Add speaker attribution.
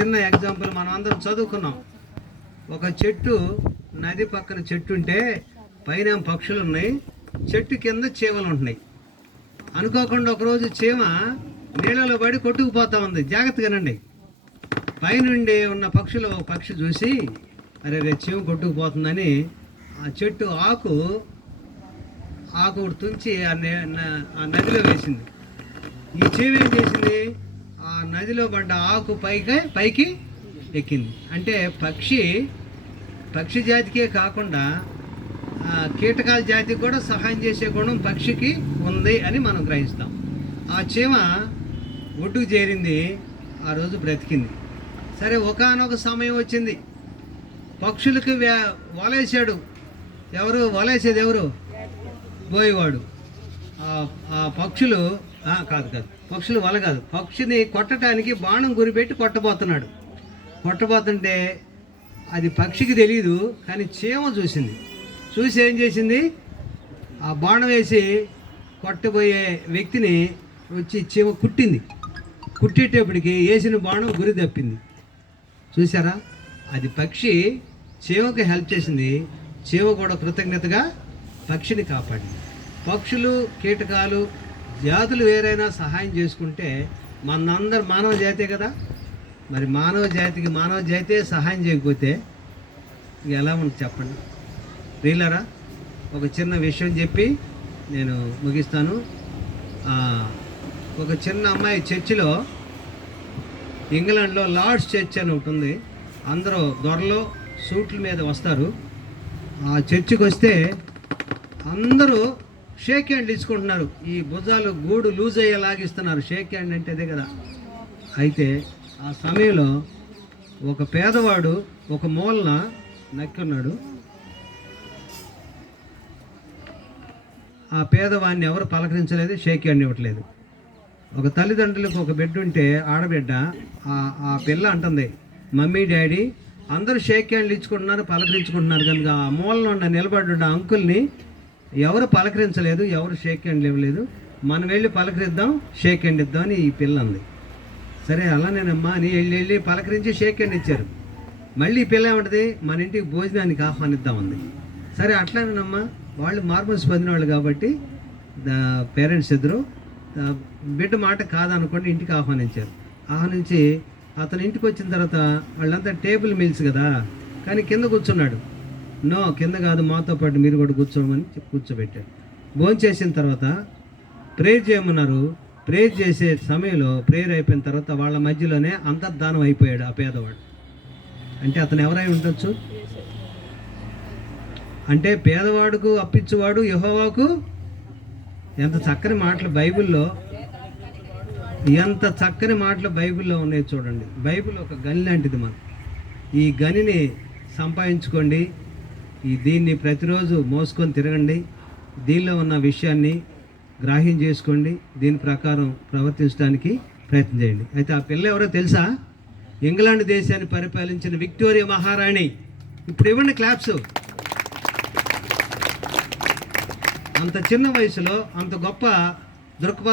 Speaker 1: చిన్న ఎగ్జాంపుల్ మనం అందరం చదువుకున్నాం. ఒక చెట్టు నది పక్కన చెట్టు ఉంటే పైన పక్షులు ఉన్నాయి చెట్టు కింద చీమలు ఉంటున్నాయి. అనుకోకుండా ఒకరోజు చీమ నీళ్ళలో పడి కొట్టుకుపోతా ఉంది. జాగ్రత్తగానండి పైనుండి ఉన్న పక్షులు ఒక పక్షి చూసి అరే రే చీమ కొట్టుకుపోతుందని ఆ చెట్టు ఆకు ఆకు తుంచి ఆ నే- న- ఆ నదిలో వేసింది. ఈ చీమ ఏం చేసింది? నదిలో పడ్డ ఆకు పైకి పైకి ఎక్కింది. అంటే పక్షి పక్షి జాతికే కాకుండా కీటకాల జాతికి కూడా సహాయం చేసే గుణం పక్షికి ఉంది అని మనం గ్రహిస్తాం. ఆ చీమ ఒడ్డుకు చేరింది ఆ రోజు బ్రతికింది. సరే ఒకానొక సమయం వచ్చింది. పక్షులకి వ్యా- వలేసాడు ఎవరు? వలేసేది ఎవరు? పోయేవాడు ఆ- పక్షులు కాదు కాదు. పక్షులు వల కాదు. పక్షిని కొట్టడానికి బాణం గురిపెట్టి కొట్టబోతున్నాడు. కొట్టబోతుంటే అది పక్షికి తెలియదు కానీ చీమ చూసింది. చూసి ఏం చేసింది? ఆ బాణం వేసి కొట్టబోయే వ్యక్తిని వచ్చి చీమ కుట్టింది. కుట్టేటప్పటికి వేసిన బాణం గురి తప్పింది. చూసారా అది పక్షి చీమకి హెల్ప్ చేసింది. చీమ కూడా కృతజ్ఞతగా పక్షిని కాపాడింది. పక్షులు కీటకాలు జాతులు వేరైనా సహాయం చేసుకుంటే మనందరు మానవ జాతే కదా? మరి మానవ జాతికి మానవ జాతే సహాయం చేయకపోతే ఇక ఎలా ఉంటుంది చెప్పండి? రీలరా ఒక చిన్న విషయం చెప్పి నేను ముగిస్తాను. ఒక చిన్న అమ్మాయి చర్చిలో ఇంగ్లాండ్లో లార్డ్స్ చర్చ్ అని ఒకటి ఉంది. అందరూ దొరలో సూట్ల మీద వస్తారు. ఆ చర్చికి వస్తే అందరూ షేక్ హ్యాండ్ ఇచ్చుకుంటున్నారు. ఈ భుజాలు గూడు లూజ్ అయ్యేలాగిస్తున్నారు షేక్ హ్యాండ్ అంటే అదే కదా. అయితే ఆ సమయంలో ఒక పేదవాడు ఒక మూలన నక్కున్నాడు. ఆ పేదవాడిని ఎవరు పలకరించలేదు షేక్ హ్యాండ్ ఇవ్వట్లేదు. ఒక తల్లిదండ్రులకు ఒక బిడ్డ ఉంటే ఆడబిడ్డ ఆ పిల్ల అంటుంది మమ్మీ డాడీ అందరూ షేక్ హ్యాండ్లు ఇచ్చుకుంటున్నారు పలకరించుకుంటున్నారు కనుక ఆ మూలన ఉన్న నిలబడి ఉన్న అంకుల్ని ఎవరు పలకరించలేదు ఎవరు షేక్ హ్యాండ్లు ఇవ్వలేదు మనం వెళ్ళి పలకరిద్దాం షేక్ హ్యాండ్ ఇద్దాం అని ఈ పిల్ల అంది. సరే అలానేనమ్మా అని వెళ్ళి వెళ్ళి పలకరించి షేక్ హ్యాండ్ ఇచ్చారు. మళ్ళీ పిల్ల ఏమంటది? మన ఇంటికి భోజనానికి ఆహ్వానిద్దాం ఉంది సరే అట్లానేనమ్మా వాళ్ళు మార్మల్స్ పొందిన వాళ్ళు కాబట్టి పేరెంట్స్ ఇద్దరు బిడ్డ మాట కాదనుకోండి ఇంటికి ఆహ్వానించారు. ఆహ్వానించి అతను ఇంటికి వచ్చిన తర్వాత వాళ్ళంతా టేబుల్ మిల్స్ కదా కానీ కింద కూర్చున్నాడు. నో కింద కాదు మాతో పాటు మీరు కూడా కూర్చోమని కూర్చోబెట్టాడు భోజనం చేసిన తర్వాత ప్రేయర్ చేయమన్నారు. ప్రేయర్ చేసే సమయంలో ప్రేయర్ అయిపోయిన తర్వాత వాళ్ళ మధ్యలోనే అంతర్ధానం అయిపోయాడు ఆ పేదవాడు. అంటే అతను ఎవరై ఉండొచ్చు? అంటే పేదవాడుకు అప్పించేవాడు యహోవాకు ఎంత చక్కని మాటలు బైబిల్లో ఎంత చక్కని మాటలు బైబిల్లో ఉన్నాయి చూడండి. బైబిల్ ఒక గని లాంటిది మనం ఈ గనిని సంపాదించుకోండి ఈ దీన్ని ప్రతిరోజు మోసుకొని తిరగండి. దీనిలో ఉన్న విషయాన్ని గ్రాహ్యం చేసుకోండి. దీని ప్రకారం ప్రవర్తించడానికి ప్రయత్నం చేయండి. అయితే ఆ పిల్ల ఎవరో తెలుసా? ఇంగ్లాండ్ దేశాన్ని పరిపాలించిన విక్టోరియా మహారాణి. ఇప్పుడు ఇవ్వండి క్లాప్స్. అంత చిన్న వయసులో అంత గొప్ప దృక్పథం